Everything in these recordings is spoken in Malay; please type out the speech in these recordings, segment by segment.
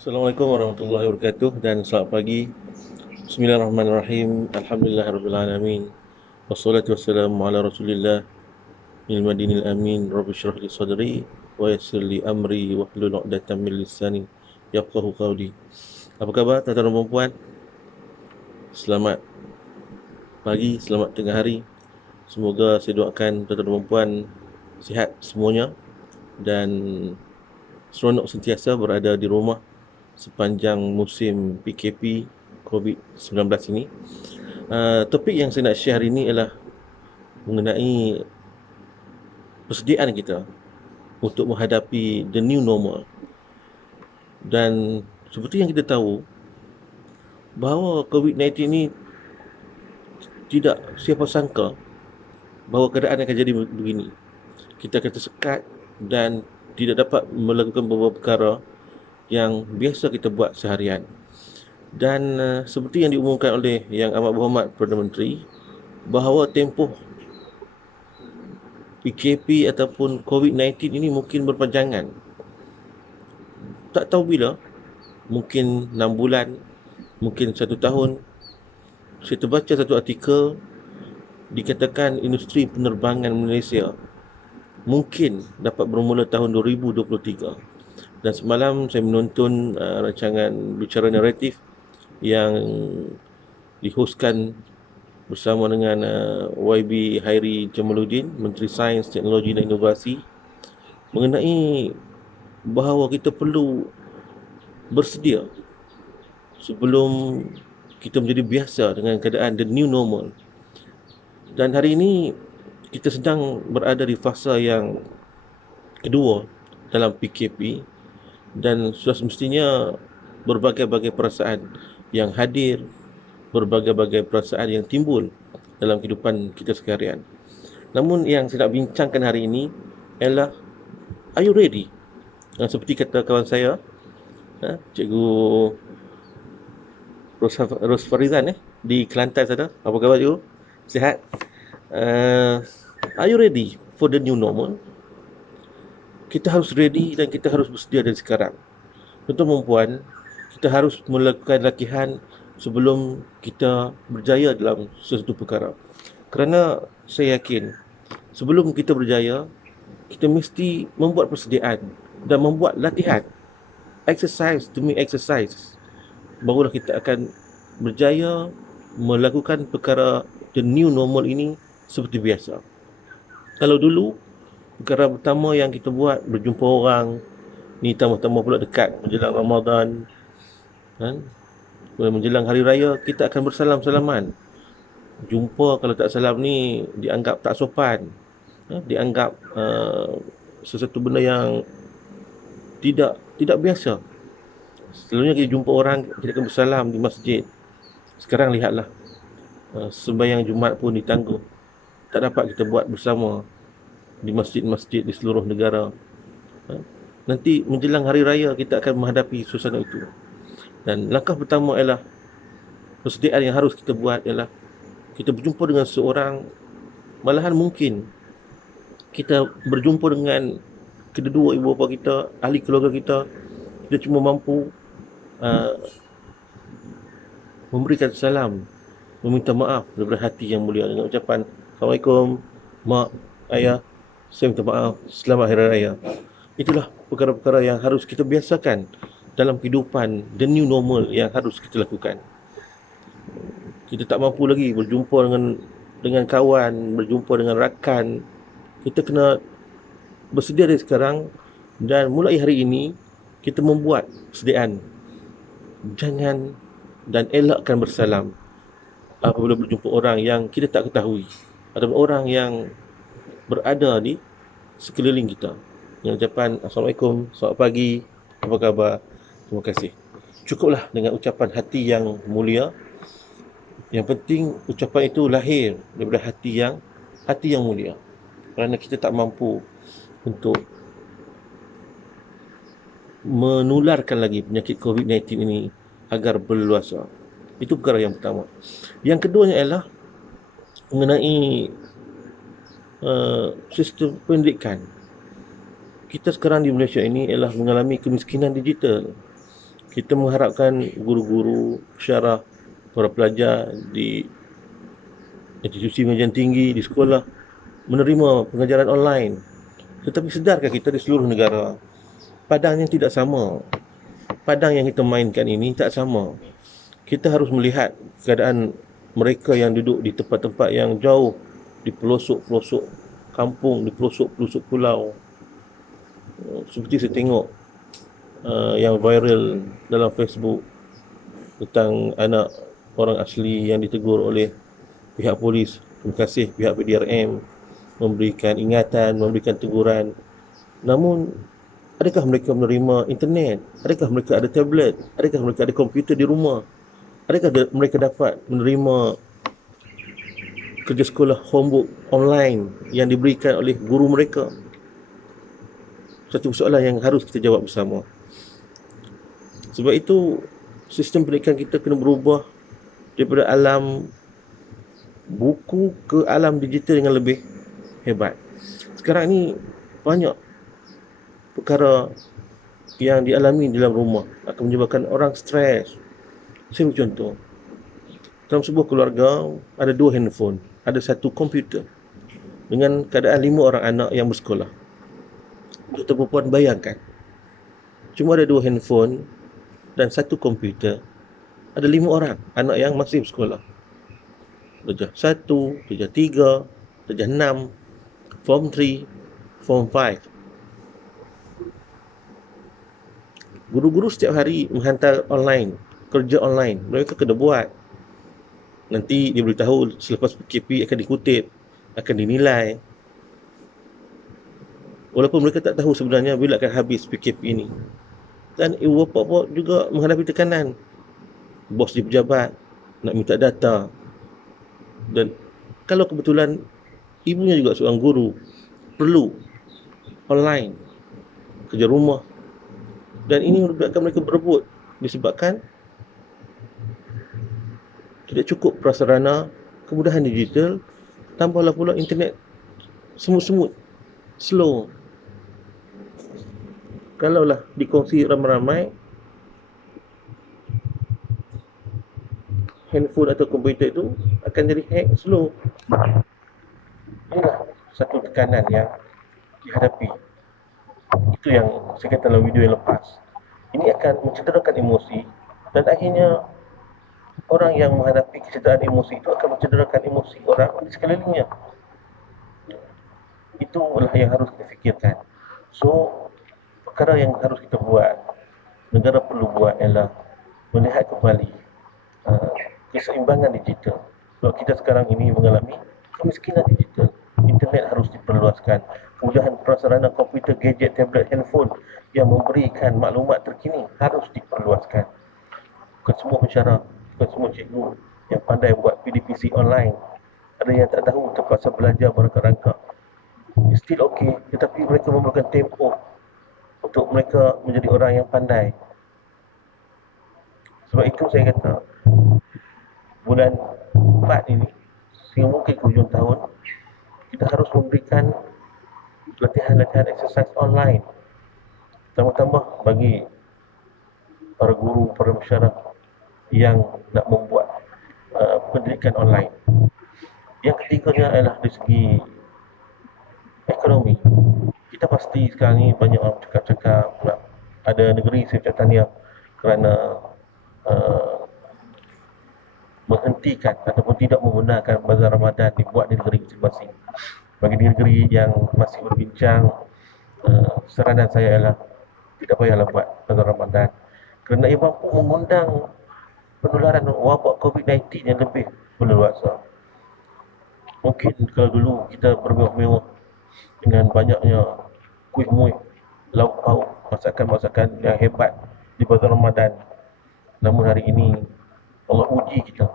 Assalamualaikum warahmatullahi wabarakatuh dan selamat pagi. Bismillahirrahmanirrahim. Alhamdulillahirabbil wassalatu wassalamu ala Rasulillah il madinil amin. Rabbi shrah li sadri wa yassir li amri wahlul 'uqdatam min lisani yafqahu qawli. Apa khabar tuan-tuan dan puan? Selamat pagi, selamat tengah hari. Semoga saya doakan tuan-tuan dan puan sihat semuanya dan seronok sentiasa berada di rumah sepanjang musim PKP COVID-19 ini. Topik yang saya nak share hari ini ialah mengenai persediaan kita untuk menghadapi the new normal. Dan seperti yang kita tahu, bahawa COVID-19 ini tidak siapa sangka bahawa keadaan akan jadi begini. Kita akan tersekat dan tidak dapat melakukan beberapa perkara yang biasa kita buat seharian. Dan seperti yang diumumkan oleh Yang Amat Berhormat Perdana Menteri, bahawa tempoh PKP ataupun COVID-19 ini mungkin berpanjangan. Tak tahu bila, mungkin 6 bulan, mungkin 1 tahun. Saya terbaca satu artikel, dikatakan industri penerbangan Malaysia mungkin dapat bermula tahun 2023. Dan semalam saya menonton rancangan Bicara Naratif yang dihostkan bersama dengan YB Hairi Jamaluddin, Menteri Sains, Teknologi dan Inovasi, mengenai bahawa kita perlu bersedia sebelum kita menjadi biasa dengan keadaan the new normal. Dan hari ini kita sedang berada di fasa yang kedua dalam PKP dan sudah semestinya berbagai-bagai perasaan yang hadir, berbagai-bagai perasaan yang timbul dalam kehidupan kita sekalian. Namun yang saya nak bincangkan hari ini ialah, are you ready? Seperti kata kawan saya, Cikgu Rosfarizan di Kelantan sana. Apa khabar cikgu? Sihat? Are you ready for the new normal? Kita harus ready dan kita harus bersedia dari sekarang. Tuan-tuan dan puan, kita harus melakukan latihan sebelum kita berjaya dalam sesuatu perkara. Kerana saya yakin, sebelum kita berjaya, kita mesti membuat persediaan dan membuat latihan. Exercise demi exercise. Barulah kita akan berjaya melakukan perkara the new normal ini seperti biasa. Kalau dulu, perkara pertama yang kita buat berjumpa orang, ni tambah-tambah pula dekat menjelang Ramadan, kan? Menjelang hari raya kita akan bersalam-salaman. Jumpa kalau tak salam ni dianggap tak sopan, dianggap sesuatu benda yang tidak biasa. Selalunya kita jumpa orang, kita akan bersalam di masjid. Sekarang lihatlah, sembahyang Jumaat pun ditangguh. Tak dapat kita buat bersama di masjid-masjid di seluruh negara. Nanti menjelang hari raya kita akan menghadapi suasana itu. Dan langkah pertama ialah persediaan yang harus kita buat ialah kita berjumpa dengan seorang, malahan mungkin kita berjumpa dengan kedua ibu bapa kita, ahli keluarga kita, kita cuma mampu memberikan salam, meminta maaf daripada hati yang mulia dengan ucapan Assalamualaikum, mak, ayah, saya minta maaf, selamat hari raya. Itulah perkara-perkara yang harus kita biasakan dalam kehidupan the new normal yang harus kita lakukan. Kita tak mampu lagi berjumpa dengan kawan, berjumpa dengan rakan. Kita kena bersedia dari sekarang dan mulai hari ini kita membuat persediaan. Jangan dan elakkan bersalam apabila berjumpa orang yang kita tak ketahui ataupun orang yang berada di sekeliling kita. Yang ucapan Assalamualaikum, selamat pagi, apa khabar, terima kasih. Cukuplah dengan ucapan hati yang mulia. Yang penting ucapan itu lahir daripada hati yang mulia. Kerana kita tak mampu untuk menularkan lagi penyakit COVID-19 ini agar berluasa. Itu perkara yang pertama. Yang keduanya ialah mengenai sistem pendidikan. Kita sekarang di Malaysia ini ialah mengalami kemiskinan digital. Kita mengharapkan guru-guru, syarah, para pelajar di institusi pengajian tinggi, di sekolah menerima pengajaran online. Tetapi sedarkah kita di seluruh negara, padang yang tidak sama, padang yang kita mainkan ini tak sama. Kita harus melihat keadaan mereka yang duduk di tempat-tempat yang jauh, di pelosok-pelosok kampung, di pelosok-pelosok pulau. Seperti saya tengok yang viral dalam Facebook tentang anak orang asli yang ditegur oleh pihak polis. Terima kasih pihak PDRM memberikan ingatan, memberikan teguran. Namun, adakah mereka menerima internet? Adakah mereka ada tablet? Adakah mereka ada komputer di rumah? Adakah mereka dapat menerima kerja sekolah homework online yang diberikan oleh guru mereka? Satu soalan yang harus kita jawab bersama. Sebab itu, sistem pendidikan kita kena berubah daripada alam buku ke alam digital dengan lebih hebat. Sekarang ni banyak perkara yang dialami dalam rumah akan menyebabkan orang stres. Saya beri contoh. Dalam sebuah keluarga ada 2 handphone, ada 1 komputer dengan keadaan 5 orang anak yang bersekolah. Doktor perempuan bayangkan, cuma ada 2 handphone dan 1 komputer, ada 5 orang anak yang masih bersekolah. Darjah 1, darjah 3, darjah 6, form 3, form 5. Guru-guru setiap hari menghantar online, kerja online. Mereka kena buat. Nanti dia beritahu selepas PKP akan dikutip, akan dinilai. Walaupun mereka tak tahu sebenarnya bila akan habis PKP ini. Dan ibu bapa juga menghadapi tekanan. Bos di pejabat nak minta data. Dan kalau kebetulan ibunya juga seorang guru, perlu online, kerja rumah. Dan ini menyebabkan mereka berebut disebabkan tidak cukup prasarana, kemudahan digital, tambahlah pula internet semut-semut, slow. Kalaulah dikongsi ramai-ramai, handphone atau komputer itu akan jadi hack, slow. Inilah satu tekanan yang dihadapi. Itu yang saya kata dalam video yang lepas. Ini akan mencederakan emosi dan akhirnya orang yang menghadapi kecederaan emosi itu akan mencederakan emosi orang di sekelilingnya. Itulah yang harus kita fikirkan. So, perkara yang harus kita buat, negara perlu buat ialah melihat kembali keseimbangan digital. Sebab kita sekarang ini mengalami kemiskinan digital. Internet harus diperluaskan. Kemudahan prasarana komputer, gadget, tablet, handphone yang memberikan maklumat terkini harus diperluaskan. Bukan semua pensyarah, bukan semua cikgu yang pandai buat PDPC online. Ada yang tak tahu terpaksa belajar berangkat-rangkap. Still okay, tetapi mereka memerlukan tempoh untuk mereka menjadi orang yang pandai. Sebab itu saya kata bulan 4 ini sehingga mungkin ke hujung tahun kita harus memberikan latihan-latihan exercise online, tambah-tambah bagi para guru, para pensyarah yang nak membuat pendidikan online. Yang ketiganya adalah dari segi ekonomi. Kita pasti sekarang ni banyak orang cakap-cakap nak ada negeri saya ucap tahniah kerana menghentikan ataupun tidak menggunakan bazar Ramadan dibuat di negeri masing-masing. Bagi negeri yang masih berbincang, saranan saya ialah tidak payahlah buat bazar Ramadan kerana ia mampu mengundang penularan wabak COVID-19 yang lebih berleluasa. Mungkin kalau dulu kita bermewah-mewah dengan banyaknya kuih-muih, lauk pauk, masakan-masakan yang hebat di bazar Ramadan. Namun hari ini Allah uji kita.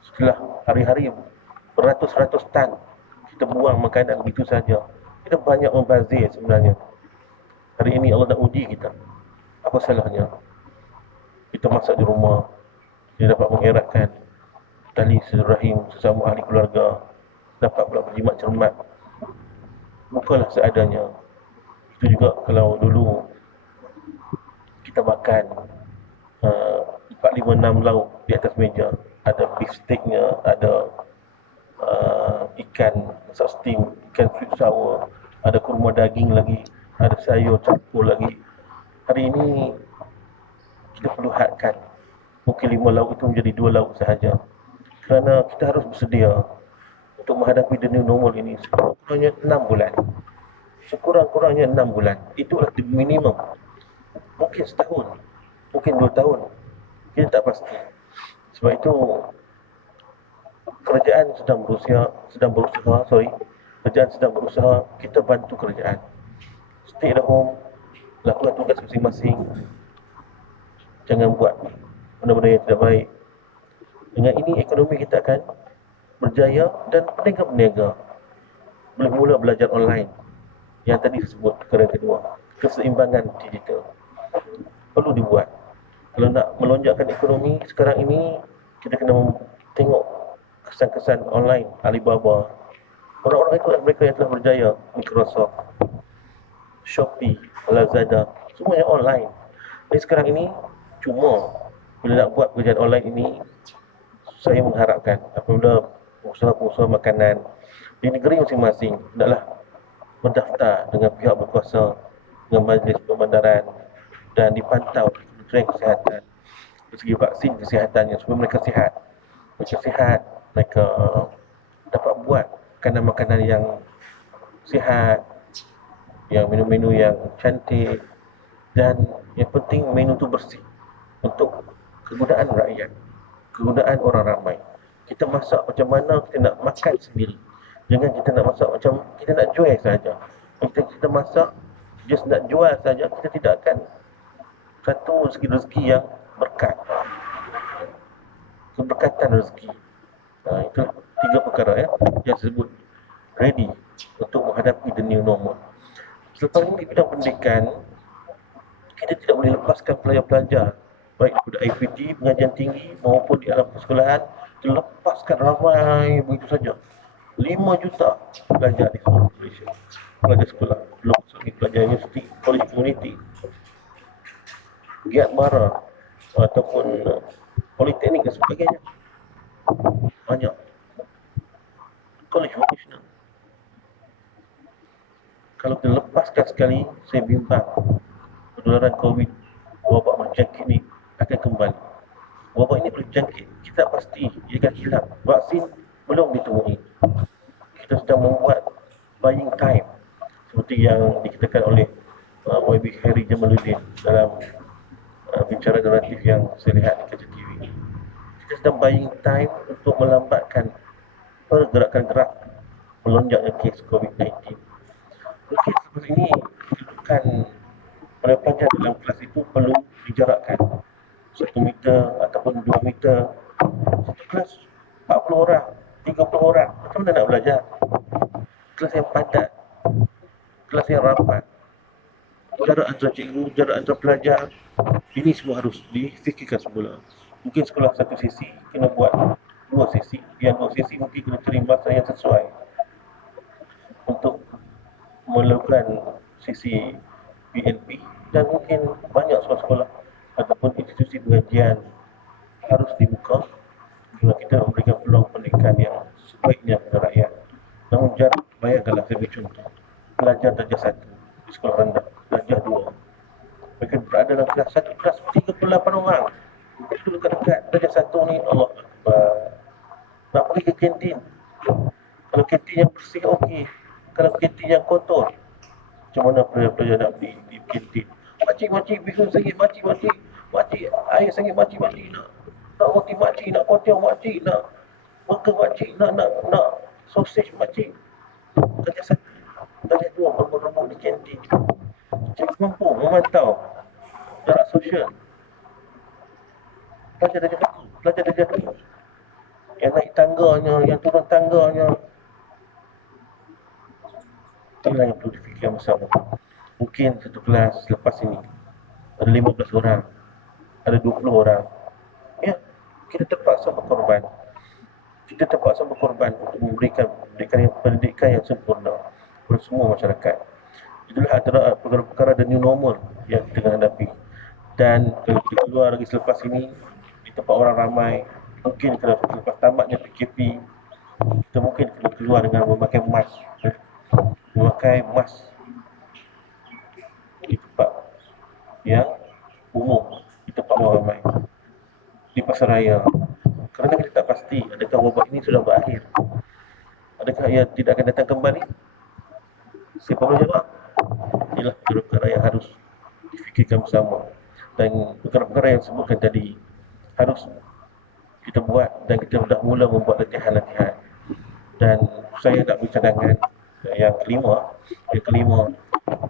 Setelah hari-hari beratus-ratus tan kita buang makanan begitu saja. Kita banyak membazir sebenarnya. Hari ini Allah nak uji kita. Apa salahnya kita masak di rumah, kita dapat mengeratkan tali silaturahim sesama ahli keluarga, dapat pula berjimat cermat. Bukanlah seadanya. Itu juga kalau dulu kita makan 4, 5, 6 lauk di atas meja. Ada beef steaknya, ada ikan masak steam, ikan sweet sour, ada kurma daging lagi, ada sayur campur lagi. Hari ini kita perlu hadkan mungkin 5 lauk itu menjadi 2 lauk sahaja, kerana kita harus bersedia untuk menghadapi the new normal ini sekurang-kurangnya 6 bulan. Sekurang-kurangnya 6 bulan. Itulah the minimum. Mungkin setahun, mungkin 2 tahun. Kita tak pasti. Sebab itu kerajaan sedang berusaha, kita bantu kerajaan. Stay at home, lakukan tugas masing-masing. Jangan buat benda-benda yang tidak baik. Dengan ini ekonomi kita akan berjaya dan berniaga-berniaga. Boleh mula belajar online. Yang tadi disebut perkara yang kedua, keseimbangan digital perlu dibuat. Kalau nak melonjakkan ekonomi sekarang ini, kita kena tengok kesan-kesan online Alibaba. Orang-orang itu adalah mereka yang telah berjaya. Microsoft, Shopee, Lazada, semuanya online. Jadi sekarang ini cuma bila nak buat pekerjaan online ini, saya mengharapkan apabila pengusaha-pengusaha makanan di negeri masing-masing hendaklah mendaftar dengan pihak berkuasa, dengan majlis pemandaran, dan dipantau Kementerian Kesihatan dari segi vaksin kesihatannya supaya mereka sihat. Mereka dapat buat makanan-makanan yang sihat, yang menu-menu yang cantik, dan yang penting menu tu bersih untuk kegunaan rakyat, kegunaan orang ramai. Kita masak macam mana kita nak makan sendiri. Jangan kita nak masak macam kita nak jual saja. Kita masak just nak jual saja, kita tidak akan satu rezeki yang berkat, keberkatan rezeki. Itu 3 perkara yang disebut ready untuk menghadapi the new normal. Selepas ini di bidang pendidikan, kita tidak boleh lepaskan pelajar-pelajar baik daripada IPT, pengajian tinggi maupun di alam persekolahan, dilepaskan ramai begitu saja. 5 juta pelajar di seluruh Malaysia, pelajar sekolah, belum masuk lagi pelajar universiti, college community, giat mara ataupun politeknik dan sebagainya. Banyak college vocational. Kalau kita lepaskan sekali, saya bimbang penularan COVID, wabak berjangkit ni akan kembali. Wabak ini berjangkit, kita pasti ia akan hilang. Vaksin belum ditemui. Kita sedang membuat buying time seperti yang dikatakan oleh YB Heri Jamaluddin dalam bicara naratif yang saya lihat di Kaca TV. Kita sedang buying time untuk melambatkan pergerakan gerak melonjaknya kes COVID-19. Mungkin seperti ini kedudukan pelajar dalam kelas itu perlu dijarakkan 1 meter ataupun 2 meter. Satu kelas 40 orang, 30 orang, macam mana nak belajar? Kelas yang padat, kelas yang rapat, jarak antara cikgu, jarak antara pelajar, ini semua harus difikirkan semula. Mungkin sekolah satu sesi kena buat 2 sesi, yang 2 sesi mungkin kena cari masa yang sesuai untuk melakukan sesi PNP, dan mungkin banyak sekolah-sekolah ataupun institusi pengajian harus dibuka kerana kita memberikan peluang pendidikan yang sebaiknya kepada rakyat. Namun jarak, bayangkanlah saya beri contoh, pelajar darjah 1 di sekolah rendah, darjah 2, mereka berada dalam kelas 1 kelas 38 orang. Itu dekat-dekat darjah 1 ni, Allah Akbar. Nak pergi ke kantin, kalau kantin yang bersih okey, kalau kantin yang kotor, macam mana pelajar nak pergi di kantin? Makcik, bihun sangit makcik, air sangit makcik, nak roti makcik, nak kuatiau makcik, nak burger makcik, nak sausage makcik. Darjah 1, darjah 2 berebut-rebut di kantin. Cikgu mampu memantau jarak sosial. Pelajar darjah 1, pelajar darjah 2, yang naik tangganya, yang turun tangganya. Itulah yang perlu difikirkan bersama. Mungkin satu kelas lepas ini ada 15 orang, ada 20 orang. Ya, kita terpaksa berkorban. Untuk memberikan pendidikan yang sempurna kepada semua masyarakat. Itulah antara perkara-perkara the new normal yang kita hadapi. Dan kalau kita keluar lagi selepas ini, di tempat orang ramai. Mungkin kalau lepas tamatnya PKP, kita mungkin kena keluar dengan memakai mask, memakai mask di tempat yang umum, di tempat orang ramai, di pasar raya. Kerana kita tak pasti adakah wabak ini sudah berakhir, adakah ia tidak akan datang kembali. Siapa boleh jawab? Inilah perkara yang harus difikirkan bersama, dan perkara-perkara yang sebutkan tadi harus kita buat, dan kita dah mula membuat latihan-latihan. Dan saya nak beri cadangan yang kelima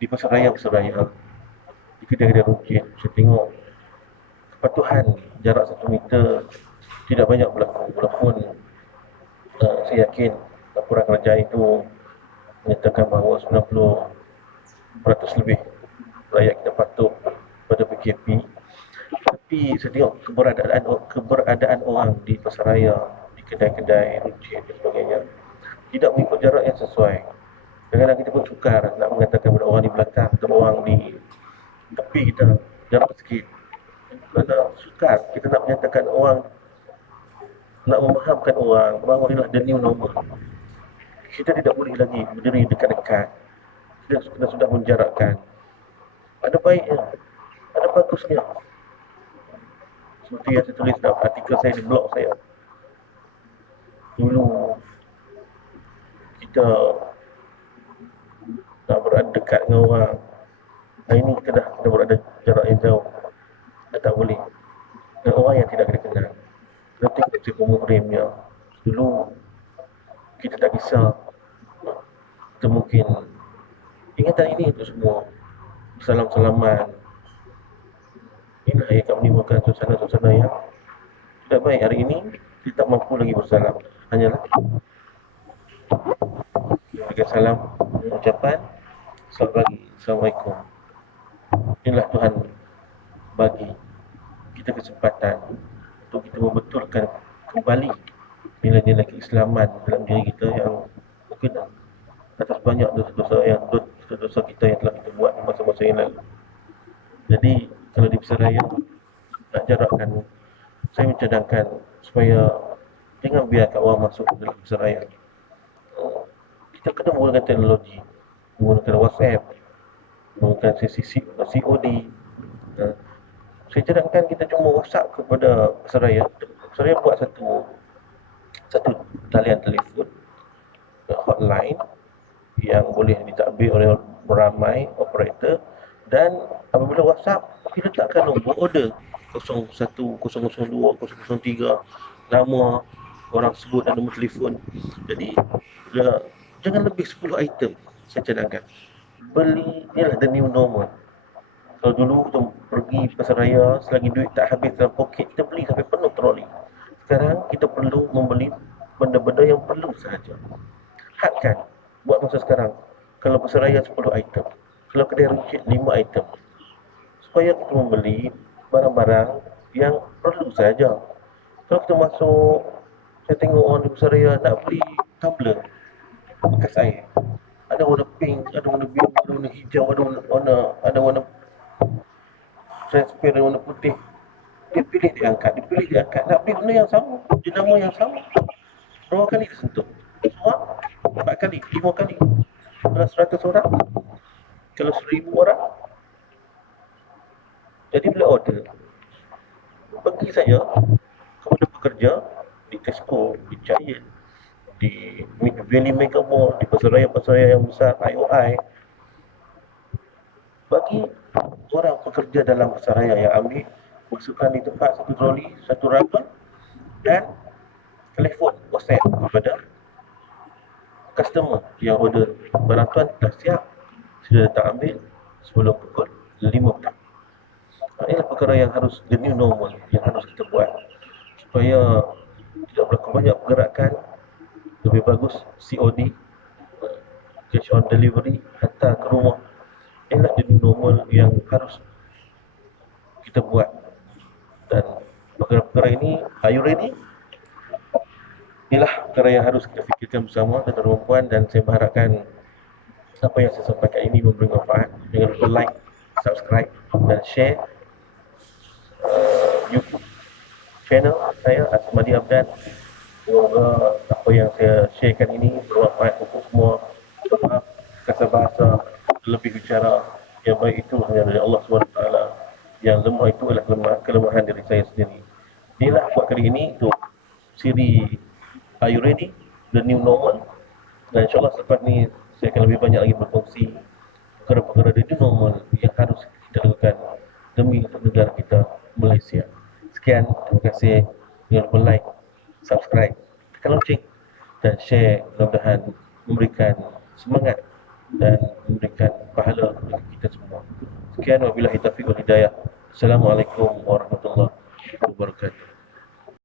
di pasar raya di kedai-kedai runcit, saya tengok kepatuhan jarak 1 meter tidak banyak berlaku. Walaupun saya yakin laporan kerajaan itu menyatakan bahawa 90% lebih rakyat kita patuh pada PKP. Tapi saya tengok keberadaan orang di pasar raya, di kedai-kedai runcit dan sebagainya, tidak mengikut jarak yang sesuai. Kadang-kadang kita pun sukar nak mengatakan kepada orang di belakang atau orang di tepi kita, jarak sikit. Kerana sukar kita nak menyatakan orang, nak memahamkan orang bahawa inilah the new normal. Kita tidak boleh lagi berdiri dekat-dekat. Kita sudah menjarakkan. Ada baiknya, ada bagusnya. Seperti yang saya tulis dalam artikel saya di blog saya. Dulu kita nak berada dekat dengan orang, hari ini kita berada jarak yang jauh. Dah tak boleh. Dan orang yang tidak kita kenal, kita tengok si pemurimnya. Dulu kita tak kisah, kita mungkin ingatan ini untuk semua, salam-salaman. Inilah yang akan menimbulkan suasana-suasana yang tidak baik. Hari ini kita tak mampu lagi bersalam, hanyalah berikan salam, ucapan selamat pagi, Assalamualaikum. Inilah Tuhan bagi kita kesempatan untuk kita membetulkan kembali nilai-nilai keislaman dalam diri kita yang mungkin atas banyak dosa-dosa kita yang telah kita buat di masa-masa yang lalu. Jadi kalau di Pesaraya nak jarakkan, saya mencadangkan supaya jangan biarkan orang masuk ke dalam Pesaraya. Kita kena menggunakan teknologi, menggunakan WhatsApp, menggunakan sesi COD. Saya cadangkan kita cuma WhatsApp kepada Pesaraya. Pesaraya buat satu talian telefon, hotline yang boleh ditadbir oleh beramai operator, dan apabila WhatsApp kita letakkan nombor order 01, 002, 003, nama orang sebut dan nombor telefon. Jadi jangan lebih 10 item. Saya cadangkan beli, inilah the new normal. Kalau dulu kita pergi pasar raya, selagi duit tak habis dalam poket, kita beli sampai penuh troli. Sekarang kita perlu membeli benda-benda yang perlu sahaja. Hadkan, buat masa sekarang. Kalau pasar raya 10 item, kalau kedai runcit 5 item, supaya kita membeli barang-barang yang perlu saja. Kalau kita masuk, saya tengok orang di pasar raya nak beli tumbler bekas air, ada warna pink, ada warna biru, ada warna hijau, ada warna transparent, warna putih. Dia pilih, dia angkat, nak beli benda yang sama, jenama yang sama. Berapa kali dia sentuh? Semua 4 kali, 5 kali. Kalau 100 orang, kalau 1000 orang, jadi bila order, pergi saja kepada pekerja di Tesco, di Giant, di Valley Mega Mall, di pasar-pasar yang besar, IOI. Bagi orang pekerja dalam pasar raya yang ambil, masukkan di tempat satu troli, satu rubber, dan telefon WhatsApp kepada customer yang order barang tuan dah siap, sudah datang ambil sebelum pukul 5 petang. Inilah perkara yang harus, the new normal yang harus kita buat supaya tidak berlaku banyak pergerakan. Lebih bagus COD, cash on delivery, hantar ke rumah. Inilah the new normal yang harus kita buat. Dan perkara-perkara ini, are you ready? Inilah perkara yang harus kita fikirkan bersama, tuan-tuan dan puan, dan saya berharapkan apa yang saya sampaikan ini memberi manfaat. Jangan lupa like, subscribe dan share YouTube channel saya Asmadi Abdan. Semoga apa yang saya sharekan ini bermanfaat untuk semua. Maaf kasar bahasa, lebih bicara yang baik itu hanya dari Allah SWT. Yang lemah itu adalah kelemahan dari saya sendiri. Inilah buat kali ini untuk siri Are You Ready? The New Normal. Dan insyaAllah selepas ni saya akan lebih banyak lagi berkongsi perkara-perkara the new normal yang harus kita lakukan demi untuk negara kita, Malaysia. Sekian, terima kasih. Jangan lupa like, subscribe, tekan lonceng dan share. Mudah-mudahan memberikan semangat dan memberikan pahala kepada kita semua. Sekian, wabillahi taufiq wal hidayah. Assalamualaikum warahmatullahi wabarakatuh.